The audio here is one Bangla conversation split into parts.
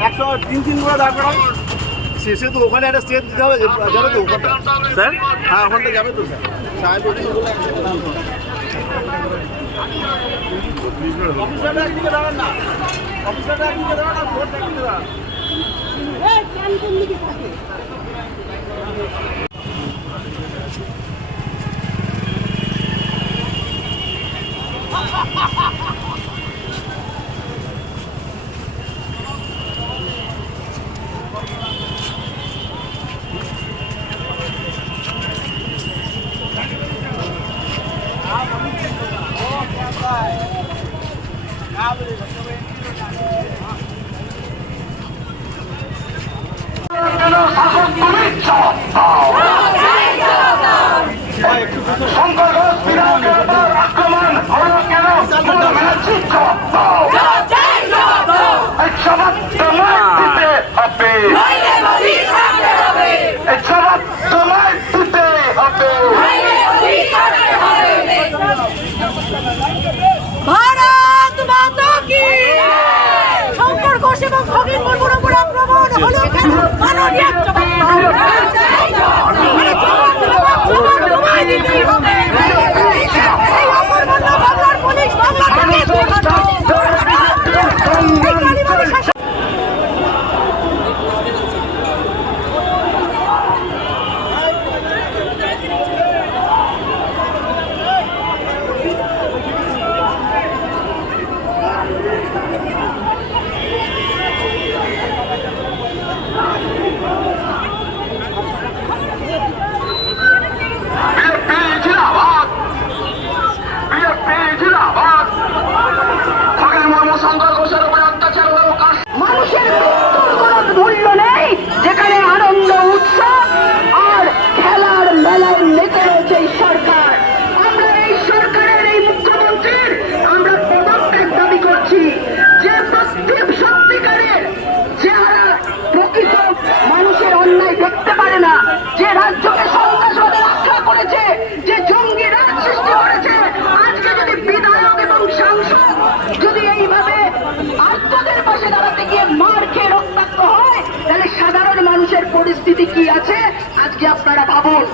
একশো তিন তিন করে দাঁড় করাও শেষে তো ওখানে একটা স্টেজ দিতে হবে যাবে তো ওখানটা স্যার হ্যাঁ ওখানটা যাবে তো স্যার সাহেব বলছি বলে একটা দাঁড় করাও। অফিসারটা একদিকে দাঁড়ান না অফিসারটা একদিকে দাঁড়ান আর ভোট একদিকে দাঁড়ান আক্রমণ হলো কেন এই জবাব তোমায় দিতে হবে এই জবাব শঙ্কর ঘোষ আক্রমণ। হলো কেন মাননীয় জবাব দাও। মানে জবাব জবাব জবাব তোমায় দিতেই হবে। এই অপরমণ্য বাংলার পুলিশ বাংলা থেকে দূর হটো, দূর হটো, দূর হটো। এই কালিমালি শাসন বিএনপি জিন্দাবাদ বিএনপি জিন্দাবাদ খগেন মুর্মু শঙ্কর ঘোষের উপরে অত্যাচার হলো কাশ মানুষের মৃত্যুর কোনো মূল্য নেই যেখানে আনন্দ উৎসব আর খেলার মেলায় মেতে রয়েছে এই সরকার আমরা এই সরকারের এই মুখ্যমন্ত্রীর আমরা পদত্যাগ দাবি করছি যে প্রত্যেক সত্যিকারের যারা প্রকৃত মানুষের অন্যায় দেখতে পারে না যে রাজ্যকে সন্ত্রাসবাদের আখ্যা করেছে যে জঙ্গি রাজ সৃষ্টি করেছে আজকে যদি বিধায়ক এবং সাংসদ যদি এইভাবে আত্মদের পাশে দাঁড়াতে গিয়ে মার খেয়ে রক্তাক্ত হয় তাহলে সাধারণ মানুষের পরিস্থিতি কি আছে? আজকে আপনারা ভাবুন।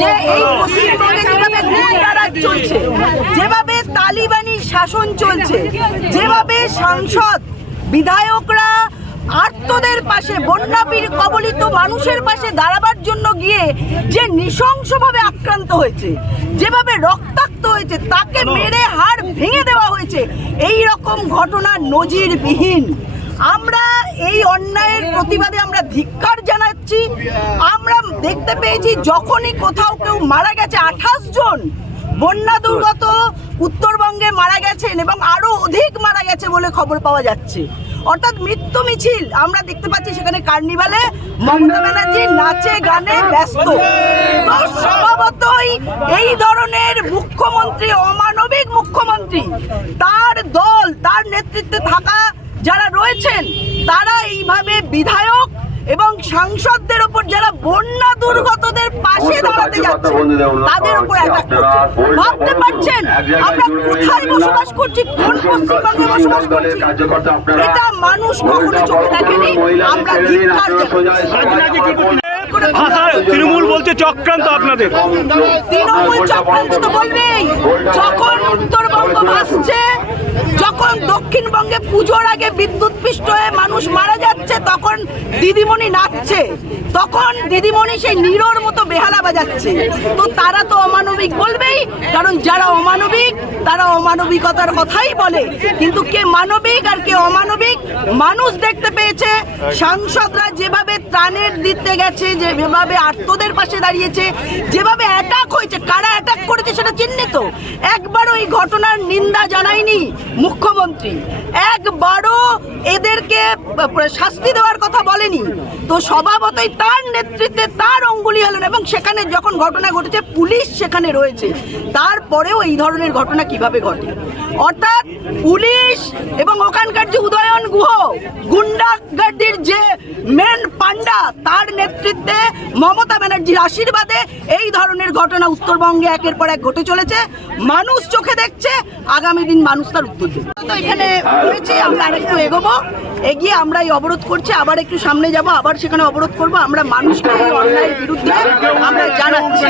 যে এই পশ্চিমবঙ্গে যেভাবে গুন্ডারাজ চলছে যেভাবে তালিবানি শাসন চলছে যেভাবে সাংসদ বিধায়করা আর্তদের পাশে বন্যাপীর কবলিত মানুষের পাশে দাঁড়াবার জন্য গিয়ে যে নৃশংসভাবে আক্রান্ত হয়েছে যেভাবে রক্তাক্ত হয়েছে তাকে মেরে হাড় ভেঙে দেওয়া হয়েছে এই রকম ঘটনা নজিরবিহীন। আমরা এই অন্যায়ের প্রতিবাদে আমরা ধিক্কার জানাচ্ছি। আমরা দেখতে পেয়েছি যখনই কোথাও কেউ মারা গেছে, আঠাশ জন বন্যা দুর্গত উত্তরবঙ্গে মারা গেছেন এবং আরও অধিক মারা গেছে বলে খবর পাওয়া যাচ্ছে। অর্থাৎ মৃত্যু মিছিল আমরা দেখতে পাচ্ছি সেখানে কার্নিভালে মমতা ব্যানার্জি নাচে, গানে ব্যস্ত। স্বভাবতই এই ধরনের মুখ্যমন্ত্রী, অমানবিক মুখ্যমন্ত্রী, তার দল, তার নেতৃত্বে থাকা যারা রয়েছেন তারা এইভাবে বিধায়ক এবং সাংসদদের ওপর যারা বন্যা দুর্গতদের পাশে দাঁড়াতে যাচ্ছে তাদের উপর অ্যাটাক করছে ভাবতে পারছেন আমরা কোথায় বসবাস করছি কোন পশ্চিমবঙ্গে বসবাস করছি? এটা মানুষ কখনো চোখে দেখেনি। আমরা ধিক্কার তৃণমূল বলছে চক্রান্ত আপনাদের। তৃণমূল চক্রান্ত তো বলবেই। যখন উত্তরবঙ্গ ভাসছে যখন দক্ষিণবঙ্গে পুজোর আগে বিদ্যুৎ পৃষ্ট হয়ে মানুষ মারা যাচ্ছে তখন দিদিমণি নাচছে। তখন দিদিমণি সেই নিরোর মতো বেহালা বাজাচ্ছে। তো তারা তো অমানবিক বলবেই, কারণ যারা অমানবিক, তারা অমানবিকতার কথাই বলে। কিন্তু কে মানবিক আর কে অমানবিক, মানুষ দেখতে পেয়েছে। সাংসদরা যেভাবে ত্রাণের দিতে গেছে, যেভাবে আত্মদের পাশে দাঁড়িয়েছে, যেভাবে অ্যাটাক হয়েছে, কারা অ্যাটাক করেছে সেটা চিহ্নিত? একবারও এই ঘটনার নিন্দা জানায়নি মুখ্যমন্ত্রী। একবারও এদেরকে শাস্তি দেওয়ার কথা বলেনি। তো স্বভাবতই তার নেতৃত্বে তার অঙ্গুলি হলেন এবং সেখানে যখন ঘটনা ঘটেছে, পুলিশ সেখানে রয়েছে। তারপরেও এই ধরনের ঘটনা কীভাবে ঘটে? অর্থাৎ পুলিশ এবং ওখানকার যে উদয়ন গুহ, গুন্ডাগার্দির যে মেন পান্ডা তার নেতৃত্বে মমতা ব্যানার্জির আশীর্বাদে এই ধরনের ঘটনা উত্তরবঙ্গে একের পর এক ঘটে চলেছে। মানুষ চোখে দেখছে, আগামী দিন মানুষ তার উত্তর দেবে। তো এখানে রয়েছে, আমরা আরেকটু এগোবো। এগিয়ে আমরা এই অবরোধ করছি, আবার একটু সামনে যাব, আবার সেখানে অবরোধ করব। আমরা মানুষকে এই অন্যায়ের বিরুদ্ধে আমরা জানাচ্ছি।